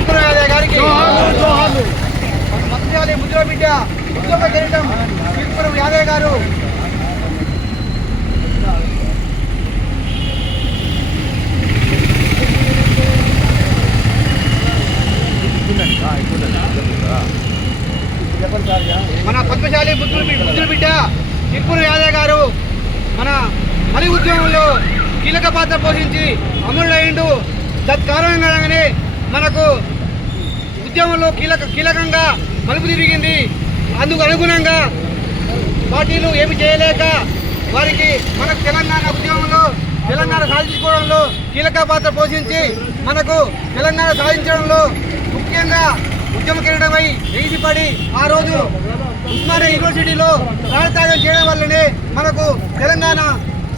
యాదవ్ గారికి. మంత్రి ముద్ర బిడ్డ కిరీటం శ్రీపురం యాదవ్ గారు. మన పద్మశాలి బుద్ధులు బుద్ధుల బిడ్డ తిరుపూరు యాదవ్ గారు. మన మరి ఉద్యమంలో కీలక పాత్ర పోషించి అమరుడైండు తత్కారణంగానే మనకు ఉద్యమంలో కీలక కీలకంగా మలుపు తిరిగింది. అందుకు అనుగుణంగా పార్టీలు ఏమి చేయలేక వారికి మనకు తెలంగాణ ఉద్యమంలో తెలంగాణ సాధించుకోవడంలో కీలక పాత్ర పోషించి మనకు తెలంగాణ సాధించడంలో ముఖ్యంగా ఉద్యమ కిరీటమై ఎగిసిపడి ఆ రోజు ఉస్మానియా యూనివర్సిటీలో ప్రాణత్యాగం చేయడం వల్లనే మనకు తెలంగాణ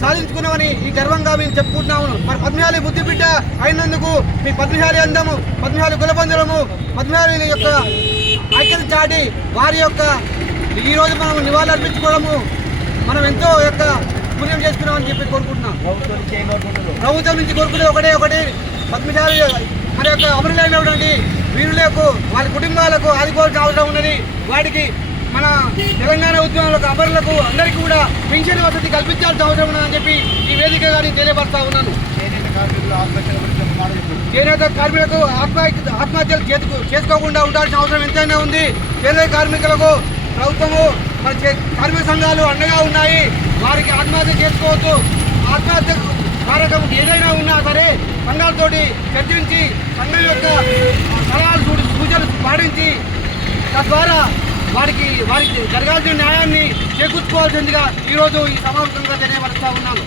సాధించుకున్నామని ఈ గర్వంగా మేము చెప్పుకుంటున్నాము. మరి పద్మశాలి బుద్ధి బిడ్డ అయినందుకు మీ పద్మశాలి అందము పద్మశాలి కులబంధులము పద్మశాలి యొక్క ఐక్యత చాటి వారి యొక్క ఈ రోజు మనం నివాళులు అర్పించుకోవడము మనం ఎంతో యొక్క పుణ్యం చేసుకున్నామని చెప్పి కోరుకుంటున్నాం. ప్రభుత్వం నుంచి కోరుకునే ఒకటే ఒకటి పద్మశాలి మన యొక్క అమరులైనటువంటి వీరులకు వారి కుటుంబాలకు ఆదుకోవాల్సిన అవసరం ఉన్నది. వాటికి మన తెలంగాణ ఉద్యమాలకు అమరులకు అందరికీ కూడా పెన్షన్ వసతి కల్పించాల్సిన అవసరం ఉన్నదని చెప్పి ఈ వేదిక కానీ తెలియపరుస్తా ఉన్నాను. చేనేత కార్మికులకు ఆత్మహత్య ఆత్మహత్యలు చేతుకు చేసుకోకుండా ఉండాల్సిన అవసరం ఎంతైనా ఉంది. చేనేత కార్మికులకు ప్రభుత్వము మన కార్మిక సంఘాలు అండగా ఉన్నాయి. వారికి ఆత్మహత్య చేసుకోవద్దు. ఆత్మహత్య కారకం ఏదైనా ఉన్నా సరే సంఘాలతోటి చర్చించి సంఘం యొక్క సలహాలు సూచనలు పాటించి తద్వారా వారికి వారికి జరగాల్సిన న్యాయాన్ని చేకూర్చుకోవాల్సిందిగా ఈరోజు ఈ సమావేశంగా తెలియపరుస్తా ఉన్నాను.